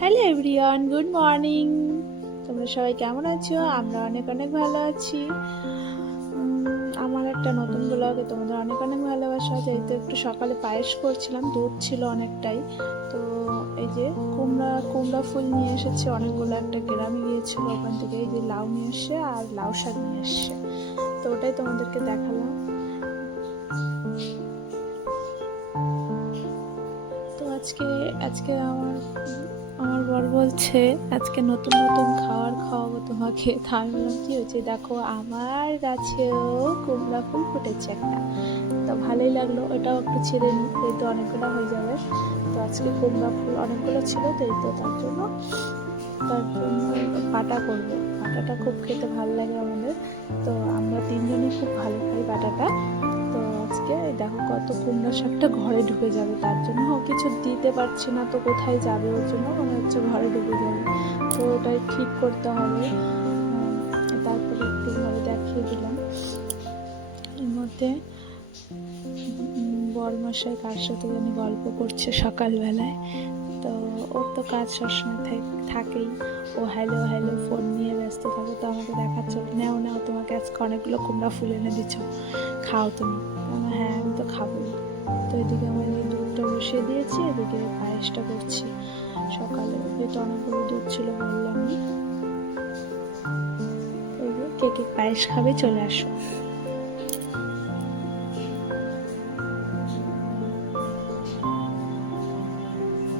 Hello everyone, good morning. তোমরা সবাই কেমন আছো? আমরা অনেক অনেক ভালো আছি। আমার একটা নতুন ব্লগে তোমাদের অনেক অনেক ভালোবাসা। যেহেতু একটু সকালে পায়েস করছিলাম, দুধ ছিল অনেকটাই, তো এই যে কুমড়া ফুল নিয়ে এসেছে অনেকগুলো, একটা গ্রামে গিয়েছিল, ওখান থেকে এই যে লাউ নিয়ে এসছে আর লাউ শাক নিয়ে এসছে, তো ওটাই তোমাদেরকে দেখালাম। তো আজকে আজকে আমার আমার বর বলছে আজকে নতুন নতুন খাওয়াবো তোমাকে। তা আমি বললাম কি হয়েছে, দেখো আমার গাছেও কুমড়া ফুল ফুটেছে একটা, তো ভালোই লাগলো। ওটাও একটু ছিঁড়ে নিই, এই তো অনেকগুলো হয়ে যাবে। তো আজকে কুমড়া ফুল অনেকগুলো ছিল, তো এই তো তার জন্য বাটা করবো। বাটাটা খুব খেতে ভালো লাগে আমাদের, তো আমরা তিনজনই খুব ভালো খাই বাটাটা। তো আজকে দেখো কত কুমড়ো শাকটা ঘরে ঢুকে যাবে, তার জন্য কিছু দিতে পারছি না, তো কোথায় যাবে, ওর জন্য মনে হচ্ছে ঘরে ঢুকে যাবে, তো ওটাই ঠিক করতে হবে। তারপরে একটু ঘরে দেখিয়ে দিলাম। এর মধ্যে বড়মশাই কার সাথে জানি গল্প করছে সকালবেলায়, তো ওর তো কাজ সবসময় থাকেই, ও হ্যালো হ্যালো ফোন নিয়ে ব্যস্ত থাকে, তো আমাকে দেখাচ্ছিল, নাও নাও তোমাকে আজকে অনেকগুলো কুমড়া ফুল এনে দিচ্ছ, খাও তুমি। হ্যাঁ আমি তো খাবোই। তো এদিকে আমার এই দুধটা বসিয়ে দিয়েছি, এদিকে পায়েসটা করছি। সকালে যেহেতু অনেকগুলো দুধ ছিল বললাম, এই যে কে কে পায়েস খাবে চলে আসো।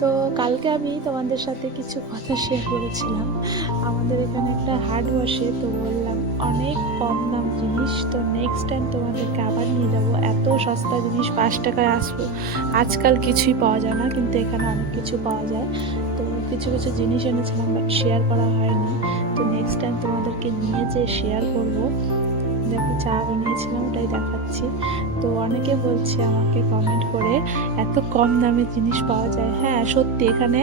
তো কালকে আমি তোমাদের সাথে কিছু কথা শেয়ার করেছিলাম, আমাদের এখানে একটা হাট বসে, তো বললাম অনেক কম দাম জিনিস, তো নেক্সট টাইম তোমাদেরকে আবার নিয়ে যাবো। এত সস্তা জিনিস 5 টাকায় আসবো, আজকাল কিছুই পাওয়া যায় না, কিন্তু এখানে অনেক কিছু পাওয়া যায়। তো কিছু কিছু জিনিস এনেছিলাম, বাট শেয়ার করা হয়নি, তো নেক্সট টাইম তোমাদেরকে নিয়ে যে শেয়ার করবো। দেখো চা বানিয়েছিলাম, ওটাই দেখাচ্ছি। তো অনেকে বলছে আমাকে কমেন্ট করে এত কম দামে জিনিস পাওয়া যায়। হ্যাঁ সত্যি, এখানে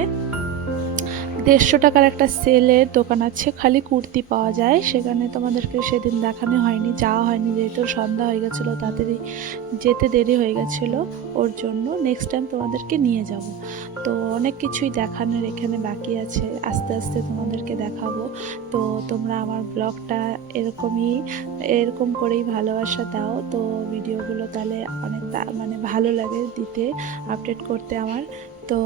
150 টাকার একটা সেলের দোকান আছে, খালি কুর্তি পাওয়া যায়। সেখানে তোমাদেরকে সেদিন দেখানো হয়নি, যাওয়া হয়নি, যেহেতু সন্ধ্যা হয়ে গেছিলো, তাড়াতাড়ি যেতে দেরি হয়ে গেছিলো, ওর জন্য নেক্সট টাইম তোমাদেরকে নিয়ে যাব। তো অনেক কিছুই দেখানোর এখানে বাকি আছে, আস্তে আস্তে তোমাদেরকে দেখাবো। তো তোমরা আমার ব্লগটা এরকম করেই ভালোবাসা দাও, তো ভিডিওগুলো তাহলে অনেক মানে ভালো লাগে দিতে, আপডেট করতে আমার। তো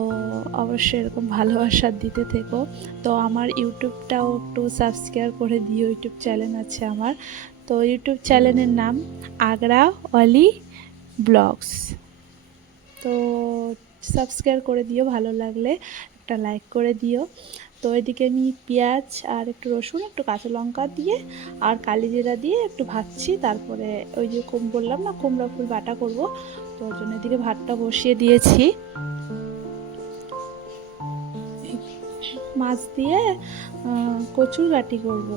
অবশ্যই এরকম ভালোবাসা দিতে থেকো। তো আমার ইউটিউবটাও একটু সাবস্ক্রাইব করে দিও, ইউটিউব চ্যানেল আছে আমার। তো ইউটিউব চ্যানেলের নাম আগ্রা অলি ব্লগস। তো সাবস্ক্রাইব করে দিও, ভালো লাগলে একটা লাইক করে দিও। তো এদিকে আমি পেঁয়াজ আর একটু রসুন, একটু কাঁচা লঙ্কা দিয়ে আর কালি জিরা দিয়ে একটু ভাজছি। তারপরে ওই যে বললাম না কুমড়া ফুল বাটা করব, তো ওর জন্য এদিকে ভাতটা বসিয়ে দিয়েছি। মাছ দিয়ে কচুর গাটি করব,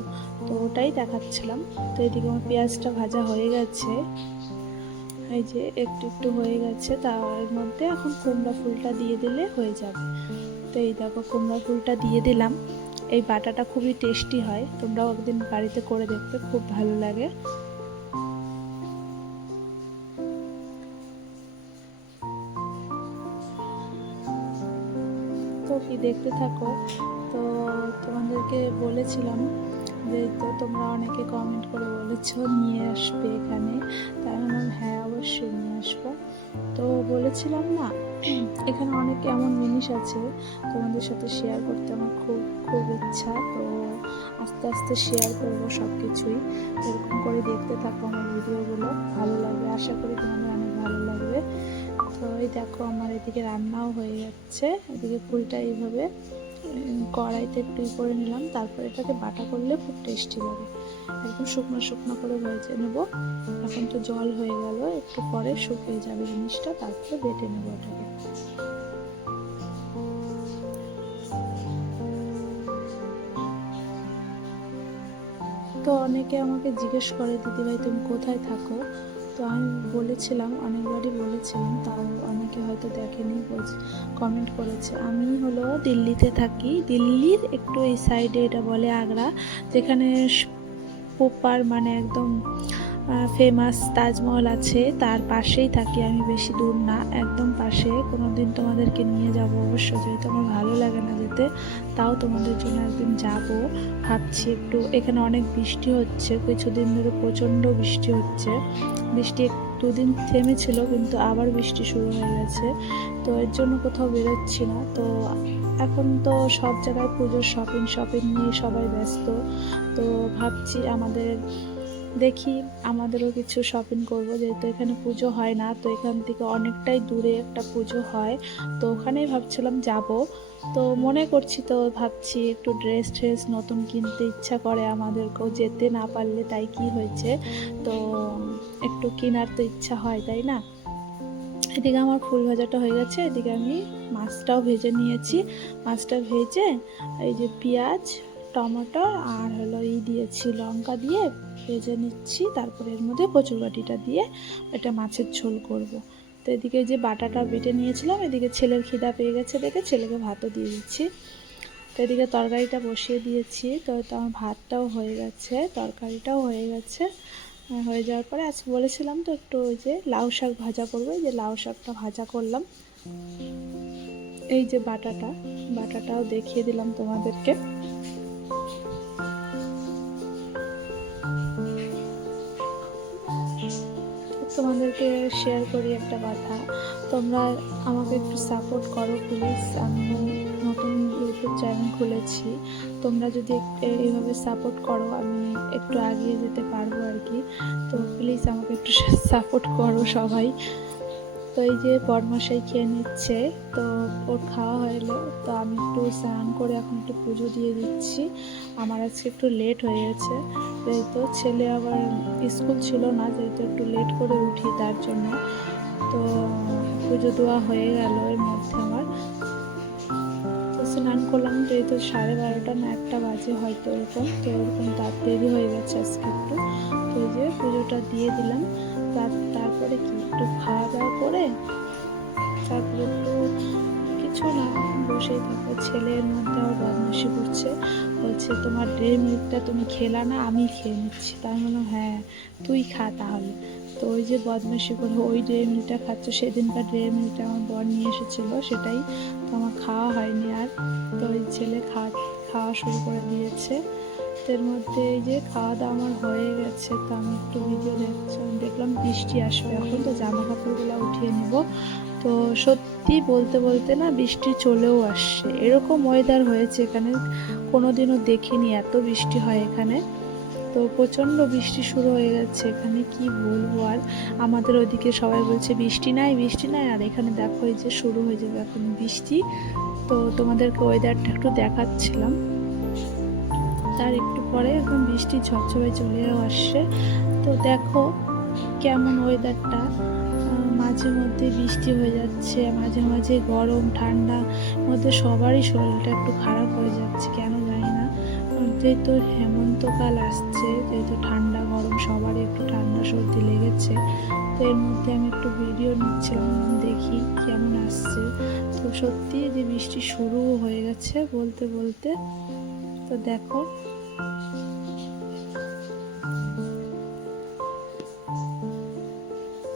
তো ওটাই দেখাচ্ছিলাম। তো এদিকে আমার পেঁয়াজটা ভাজা হয়ে গেছে, এই যে একটু একটু হয়ে গেছে, তার মধ্যে এখন কুমড়া ফুলটা দিয়ে দিলে হয়ে যাবে। তো এই দেখো কুমড়া ফুলটা দিয়ে দিলাম। এই বাটাটা খুবই টেস্টি হয়, তোমরাও একদিন বাড়িতে করে দেখবে, খুব ভালো লাগে। তো কি দেখতে থাকো। তো তোমাদেরকে বলেছিলাম যে, তো তোমরা অনেকে কমেন্ট করে বলেছো নিয়ে আসবে এখানে, তাই বললাম হ্যাঁ অবশ্যই নিয়ে আসবো। তো বলেছিলাম না, এখানে অনেক এমন জিনিস আছে তোমাদের সাথে শেয়ার করতে আমার খুব খুব ইচ্ছা, তো আস্তে আস্তে শেয়ার করবো সব কিছুই। এরকম করে দেখতে থাকো আমার ভিডিওগুলো, ভালো লাগবে, আশা করি তোমাদের অনেক ভালো লাগবে। তো এই দেখো আমার এদিকে রান্নাও হয়ে যাচ্ছে, এদিকে ফুলটা এইভাবে কড়াইতে একটু করে নিলাম, তারপর এটাকে বাটা করলে খুব টেস্টি লাগে, একদম শুকনো শুকনো করে ভেজে নেব। এখন তো জল হয়ে গেল, একটু পরে শুকিয়ে যাবে জিনিসটা, তারপরে বেটে নেব এটাকে। তো অনেকে আমাকে জিজ্ঞেস করে দিদিভাই তুমি কোথায় থাকো, তো আমি বলেছিলাম, অনেকবারই বলেছিলাম, তাও অনেকে হয়তো দেখেনি, কমেন্ট করেছে। আমি হলো দিল্লিতে থাকি, দিল্লির একটু এই সাইডে, এটা বলে আগ্রা, যেখানে প্রপার মানে একদম ফেমাস তাজমহল আছে, তার পাশেই থাকি আমি, বেশি দূর না, একদম পাশে। কোনো দিন তোমাদেরকে নিয়ে যাব অবশ্যই, যেহেতু আমার ভালো লাগে না যেতে। ঘুরতে, তাও তোমাদের জন্য একদিন যাব ভাবছি। একটু এখানে অনেক বৃষ্টি হচ্ছে, কিছুদিন ধরে প্রচণ্ড বৃষ্টি হচ্ছে। বৃষ্টি দুদিন থেমেছিল, কিন্তু আবার বৃষ্টি শুরু হয়ে গেছে। তো এর জন্য কোথাও বেরোচ্ছি না। তো এখন তো সব জায়গায় পুজোর শপিং নিয়ে সবাই ব্যস্ত। তো ভাবছি দেখি আমাদেরও কিছু শপিং করব, যেহেতু এখানে পুজো হয় না। তো এখান থেকে অনেকটাই দূরে একটা পুজো হয়, তো ওখানেই ভাবছিলাম যাব। তো মনে করছি, তো ভাবছি একটু ড্রেস নতুন কিনতে ইচ্ছা করে আমাদেরকেও, যেতে না পারলে তাই কি হয়েছে, তো একটু কেনার তো ইচ্ছা হয়, তাই না? এদিকে আমার ফুল ভাজাটা হয়ে গেছে, এদিকে আমি মাছটাও ভেজে নিয়েছি। মাছটা ভেজে এই যে পেঁয়াজ, টমেটো আর দিয়েছি লঙ্কা দিয়ে ভেজে নিচ্ছি। তারপরে এর মধ্যে কচুরবাটিটা দিয়ে এটা মাছের ঝোল করব। তো এদিকে যে বাটাটা বেটে নিয়েছিলাম, এদিকে ছেলের খিদা পেয়ে গেছে দেখে ছেলেকে ভাতও দিয়ে দিচ্ছি। তো এদিকে তরকারিটা বসিয়ে দিয়েছি। তো আমার ভাতটাও হয়ে গেছে, তরকারিটাও হয়ে গেছে। হয়ে যাওয়ার পরে আজকে বলেছিলাম তো একটু ওই যে লাউ শাক ভাজা করবো, এই যে লাউ শাকটা ভাজা করলাম। এই যে বাটাটাও দেখিয়ে দিলাম তোমাদেরকে। তোমাদেরকে শেয়ার করি একটা কথা, তোমরা আমাকে একটু সাপোর্ট করো প্লিজ। আমি নতুন ইউটিউব চ্যানেল খুলেছি, তোমরা যদি এইভাবে সাপোর্ট করো আমি একটু এগিয়ে যেতে পারবো আর কি। তো প্লিজ আমাকে একটু সাপোর্ট করো সবাই। তো এই যে বরমশাই খেয়ে নিচ্ছে, তো ওর খাওয়া হলো। তো আমি একটু স্নান করে এখন একটু পুজো দিয়ে দিচ্ছি। আমার আজকে একটু লেট হয়ে গেছে, যেহেতু ছেলে আবার স্কুল ছিল না, যেহেতু একটু লেট করে উঠি তার জন্য। তো পুজো দেওয়া হয়ে গেল এর মধ্যে আমার। তো স্নান করলাম, যেহেতু 12:30 না 1টা বাজে হয়তো এরকম, তো এরকম তার দেরি হয়ে গেছে আজকে একটু। তো এই যে পুজোটা দিয়ে দিলাম। তারপরে কি একটু খাওয়া দাওয়া করে তারপরে একটু কিছু না বসেই থাকবো। ছেলের মধ্যে আবার বদমাইশি করছে, বলছে তোমার ড্রে মিল্কটা তুমি খেলা না, আমি খেয়ে নিচ্ছি। তাই বললাম হ্যাঁ তুই খা তাহলে। তো ওই যে বদমাইশি করে ওই ড্রে মিল্কটা খাচ্ছে। সেদিনকার ড্রে মিল্কটা আমার বর নিয়ে এসেছিলো, সেটাই তো আমার খাওয়া হয়নি আর। তো ওই ছেলে খাওয়া শুরু করে দিয়েছে। এর মধ্যে এই যে খাওয়া দাওয়া আমার হয়ে গেছে। তো আমি একটু ভিডিও দেখলাম বৃষ্টি আসবে এখন, তো জামা কাপড়গুলো উঠিয়ে নেব। তো সত্যি বলতে না বৃষ্টি চলেও আসছে, এরকম ওয়েদার হয়েছে এখানে কোনোদিনও দেখিনি, এত বৃষ্টি হয় এখানে। তো প্রচণ্ড বৃষ্টি শুরু হয়ে যাচ্ছে এখানে, কি বলবো আর। আমাদের ওইদিকে সবাই বলছে বৃষ্টি নাই, আর এখানে দেখো এই যে শুরু হয়ে যাবে এখন বৃষ্টি। তো তোমাদেরকে ওয়েদারটা একটু দেখাচ্ছিলাম। তার একটু পরে একদম বৃষ্টি ঝপঝপে চলেও আসছে। তো দেখো কেমন ওয়েদারটা, মাঝে মধ্যে বৃষ্টি হয়ে যাচ্ছে, মাঝে মাঝে গরম ঠান্ডা মধ্যে সবারই শরীরটা একটু খারাপ হয়ে যাচ্ছে, কেন জানি না। যেহেতু হেমন্তকাল আসছে, যেহেতু ঠান্ডা গরম সবারই একটু ঠান্ডা সর্দি লেগেছে। তো এর মধ্যে আমি একটু ভিডিও নিচ্ছিলাম, দেখি কেমন আসছে। তো সত্যি যে বৃষ্টি শুরু হয়ে গেছে বলতে। তো দেখো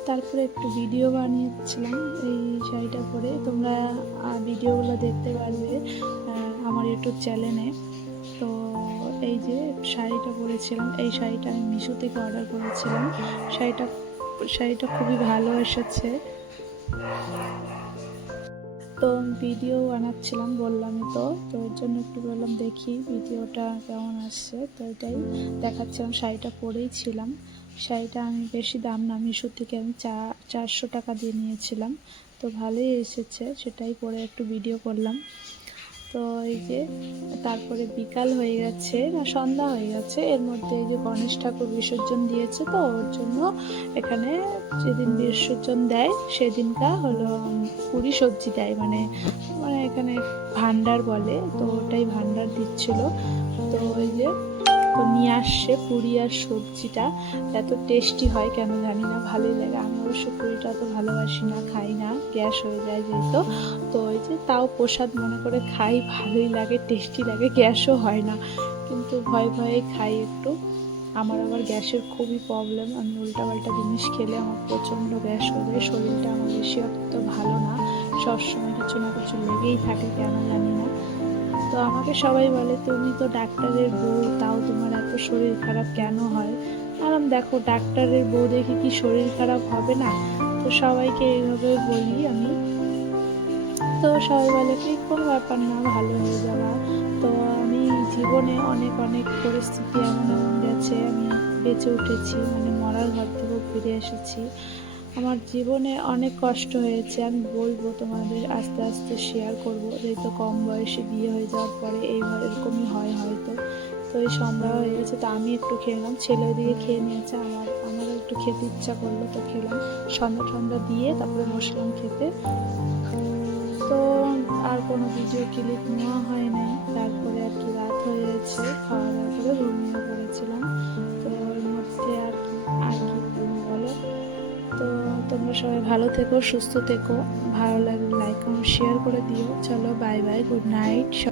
তারপরে একটু ভিডিও বানিয়েছিলাম এই শাড়িটা পরে, তোমরা ভিডিওগুলো দেখতে পারবে আমার ইউটিউব চ্যানেলে। তো এই যে শাড়িটা পরেছিলাম, এই শাড়িটা আমি মিশো থেকে অর্ডার করেছিলাম। শাড়িটা খুবই ভালো এসেছে। তো ভিডিও বানাচ্ছিলাম বললামই তো এর জন্য একটু বললাম দেখি ভিডিওটা কেমন আসছে। তো এটাই দেখাচ্ছিলাম, শাড়িটা পরেই ছিলাম। শাড়িটা আমি বেশি দাম না, মিশো থেকে আমি 400 টাকা দিয়ে নিয়েছিলাম। তো ভালোই এসেছে, সেটাই পরে একটু ভিডিও করলাম। তো এই যে তারপরে বিকাল হয়ে গেছে না সন্ধ্যা হয়ে গেছে, এর মধ্যে এই যে গণেশ ঠাকুর বিসর্জন দিয়েছে, তো ওর জন্য এখানে যেদিন বিসর্জন দেয় সেদিনটা পুরি সবজি দেয়, মানে এখানে ভান্ডার বলে, তো ওটাই ভান্ডার দিচ্ছিল। তো ওই যে তো নিয়ে আসছে পুরি আর সবজিটা, এত টেস্টি হয় কেন জানি না, ভালোই লাগে। আমি অবশ্য পুরিটা তো ভালোবাসি না, খাই না, গ্যাস হয়ে যায় যেহেতু। তো ওই যে তাও প্রসাদ মনে করে খাই, ভালোই লাগে, টেস্টি লাগে, গ্যাসও হয় না, কিন্তু ভয়ে খাই একটু। আমার আবার গ্যাসের খুবই প্রবলেম, আমি উল্টাপাল্টা জিনিস খেলে আমার প্রচণ্ড গ্যাস হয়ে যায়, শরীরটা আমার বেশি অত ভালো না, সবসময় কিছু না কিছু লেগেই থাকে কেন জানি না। তো আমাকে সবাই বলে তুমি তো ডাক্তারের বউ, তাও তোমার এত শরীর খারাপ কেন হয়? কারণ দেখো, ডাক্তারের বউ দেখে কি শরীর খারাপ হবে না? তো সবাইকে এইভাবে বলি আমি। তো সবাই বলে কি কোনো ব্যাপার না, ভালো হয়ে যাবা। তো আমি জীবনে অনেক অনেক পরিস্থিতি এমন এমন গেছে, আমি বেঁচে উঠেছি, মানে মরার ঘর থেকেও ফিরে এসেছি। আমার জীবনে অনেক কষ্ট হয়েছে, আমি বলবো তোমাদের, আস্তে আস্তে শেয়ার করব। যেহেতু কম বয়সে বিয়ে হয়ে যাওয়ার পরে এরকমই হয় হয়তো। তো এই সন্ধ্যা হয়ে গেছে, তো আমি একটু খেয়ে নিলাম, ছেলে ওদিকে খেয়ে নিয়েছে, আমারও একটু খেতে ইচ্ছা করলো, তো খেলাম। সন্ধ্যা টন্ধ্যা দিয়ে তারপরে বসলাম খেতে। তো আর কোনো ভিডিও ক্লিপ নেওয়া হয় নাই। তারপরে আর কি রাত হয়ে গেছে, খাওয়া দাওয়া করে ঘুমিয়ে পড়েছিলাম। তো ওর মধ্যে আর কি করবো বলো? তো তোমরা সবাই ভালো থেকো, সুস্থ থেকো। ভালো লাগলে লাইক কমেন্ট শেয়ার করে দিও। চলো, বাই বাই, গুড নাইট।